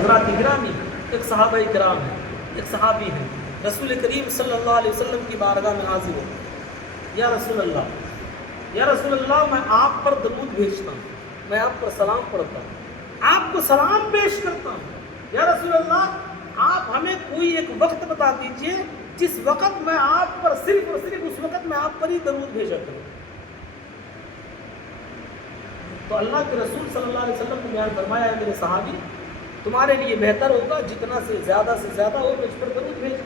حضرات گرامی، ایک صحابہ کرام ہے، ایک صحابی ہے، رسول کریم صلی اللہ علیہ وسلم کی بارگاہ میں حاضر ہو، یا رسول اللہ میں آپ پر درود بھیجتا ہوں، میں آپ پر سلام پڑھتا ہوں، آپ کو سلام پیش کرتا ہوں، یا رسول اللہ آپ ہمیں کوئی ایک وقت بتا دیجئے جس وقت میں آپ پر صرف اور صرف اس وقت میں آپ پر ہی درود بھیجا کروں۔ تو اللہ کے رسول صلی اللہ علیہ وسلم نے بیان فرمایا ہے میرے صحابی، تمہارے لیے بہتر ہوگا جتنا سے زیادہ ہو مجھ پر درود بھیج۔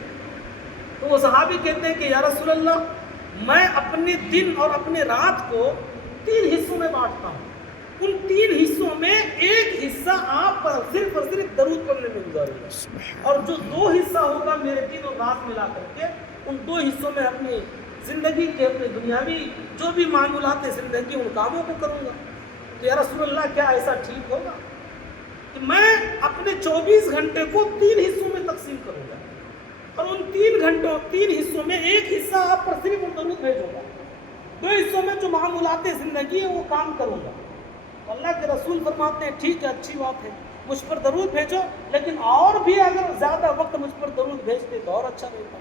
تو وہ صحابی کہتے ہیں کہ یا رسول اللہ میں اپنے دن اور اپنے رات کو 3 حصوں میں بانٹتا ہوں، ان 3 حصوں میں ایک حصہ آپ پر صرف اور صرف درود پڑھنے میں گزاروں گا، اور جو 2 حصہ ہوگا میرے دن اور رات ملا کر کے ان 2 حصوں میں اپنی زندگی کے اپنے دنیاوی جو بھی معمولات زندگی ان کاموں کو کروں گا۔ تو یا رسول اللہ کیا ایسا ٹھیک ہوگا کہ میں اپنے 24 گھنٹے کو 3 حصوں میں تقسیم کروں گا، اور ان 3 حصوں میں ایک حصہ آپ پر صرف درود بھیجوں گا، 2 حصوں میں جو معمولات زندگی ہے وہ کام کروں گا۔ تو اللہ کے رسول فرماتے ہیں ٹھیک ہے، اچھی بات ہے، مجھ پر درود بھیجو، لیکن اور بھی اگر زیادہ وقت مجھ پر درود بھیجتے تو اور اچھا رہتا۔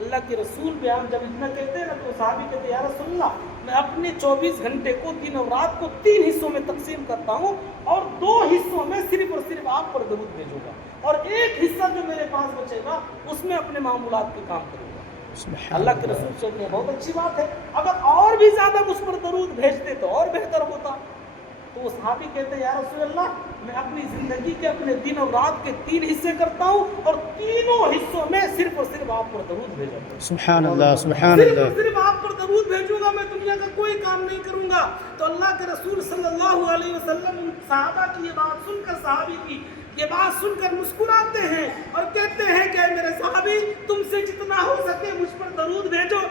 اللہ کے رسول بیان جب اتنا کہتے ہیں نا تو صحابی کہتے ہیں یا رسول اللہ میں اپنے 24 گھنٹے کو دن اور رات کو 3 حصوں میں تقسیم کرتا ہوں، اور 2 حصوں میں صرف اور صرف آپ پر درود بھیجوں گا، اور ایک حصہ جو میرے پاس بچے گا اس میں اپنے معمولات کے کام کروں گا۔ اللہ کے رسول کہتے ہیں بہت اچھی بات ہے، اگر اور بھی زیادہ مجھ پر درود بھیجتے تو اور بہتر ہوتا۔ تو وہ صحابی کہتے ہیں یا رسول اللہ میں اپنی زندگی کے اپنے دن اور رات کے 3 حصے کرتا ہوں، اور تینوں حصوں میں صرف اور صرف آپ پر درود بھیجوں گا۔ سبحان اللہ، سبحان صرف اللہ، اور صرف آپ پر درود بھیجوں گا، میں دنیا کا کوئی کام نہیں کروں گا۔ تو اللہ کے رسول صلی اللہ علیہ وسلم صحابہ کی یہ بات سن کر، صحابی کی یہ بات سن کر مسکراتے ہیں اور کہتے ہیں کہ اے میرے صحابی تم سے جتنا ہو سکے مجھ پر درود بھیجو،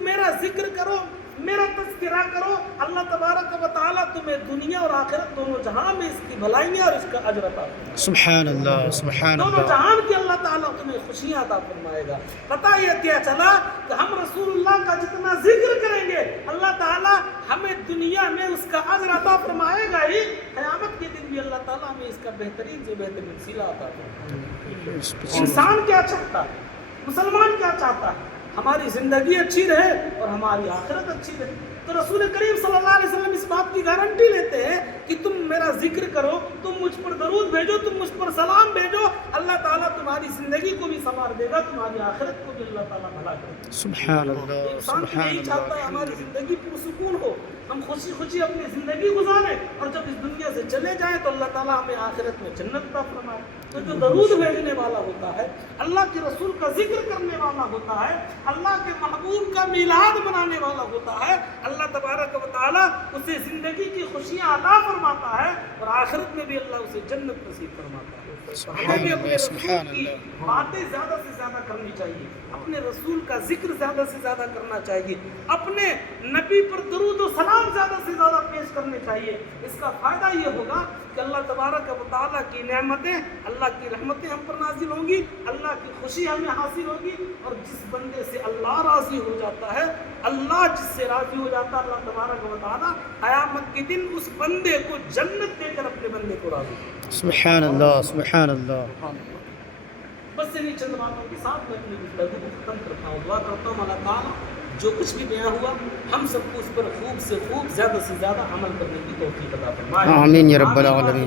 میرا ذکر کرو، میرا تذکرہ کرو، اللہ تبارک و تعالیٰ تمہیں دنیا اور آخرت دونوں جہاں میں اس کی بھلائیاں اور اس کا اجر عطا فرمائے گا۔ سبحان اللہ، سبحان دونوں اللہ، جہان کی اللہ تعالیٰ تمہیں خوشیاں عطا فرمائے گا۔ پتہ یہ کیا چلا کہ ہم رسول اللہ کا جتنا ذکر کریں گے اللہ تعالیٰ ہمیں دنیا میں اس کا اجر عطا فرمائے گا ہی، قیامت کے دن بھی اللہ تعالیٰ ہمیں اس کا بہترین سے بہترین وسیلہ عطا فرمائے گا۔ انسان کیا چاہتا ہے، مسلمان کیا چاہتا ہے؟ ہماری زندگی اچھی رہے اور ہماری آخرت اچھی رہے۔ تو رسول کریم صلی اللہ علیہ وسلم اس بات کی گارنٹی لیتے ہیں کہ تم میرا ذکر کرو، تم مجھ پر درود بھیجو، تم مجھ پر سلام بھیجو، اللہ تعالیٰ تمہاری زندگی کو بھی سنوار دے گا، تمہاری آخرت کو بھی اللہ تعالیٰ بھلا کرے گا۔ سبحان اللہ، انسان سبحان یہی چاہتا ہے اللہ، ہماری زندگی پرسکون ہو، ہم خوشی خوشی اپنی زندگی گزاریں، اور جب اس دنیا سے چلے جائیں تو اللہ تعالیٰ ہمیں آخرت میں جنت عطا فرمائے۔ تو جو درود بھیجنے والا ہوتا ہے، اللہ کے رسول کا ذکر کرنے والا ہوتا ہے، اللہ کے محبوب کا میلاد منانے والا ہوتا ہے، اللہ تبارک و تعالیٰ اسے زندگی کی خوشیاں عطا فرماتا ہے، اور آخرت میں بھی اللہ اسے جنت نصیب فرماتا ہے۔ ہمیں بھی اپنے رسول کی باتیں زیادہ سے زیادہ کرنی چاہیے، اپنے رسول کا ذکر زیادہ سے زیادہ کرنا چاہیے، اپنے نبی پر درود و سلام زیادہ سے زیادہ پیش کرنے چاہیے۔ اس کا فائدہ یہ ہوگا کہ اللہ تبارک و تعالیٰ کی نعمتیں، اللہ کی رحمتیں ہم پر نازل ہوں گی، اللہ کی خوشی ہمیں حاصل ہوگی، اور جس بندے سے اللہ راضی ہو جاتا ہے، اللہ جس سے راضی ہو جاتا ہے اللہ تبارک و تعالیٰ قیامت کے دن اس بندے کو جنت دے کر اپنے بندے کو راضی کرتا ہے۔ سبحان اللہ، سبحان اللہ۔ بس انہیں چند باتوں کے ساتھ میں اپنی گفتگو کو ختم کرتا ہوں۔ دعا کرتا ہوں اللہ تعالیٰ جو کچھ بھی بیان ہوا ہم سب کو اس پر خوب سے خوب زیادہ سے زیادہ عمل کرنے کی توفیق عطا فرمائے۔ آمین یا رب العالمین۔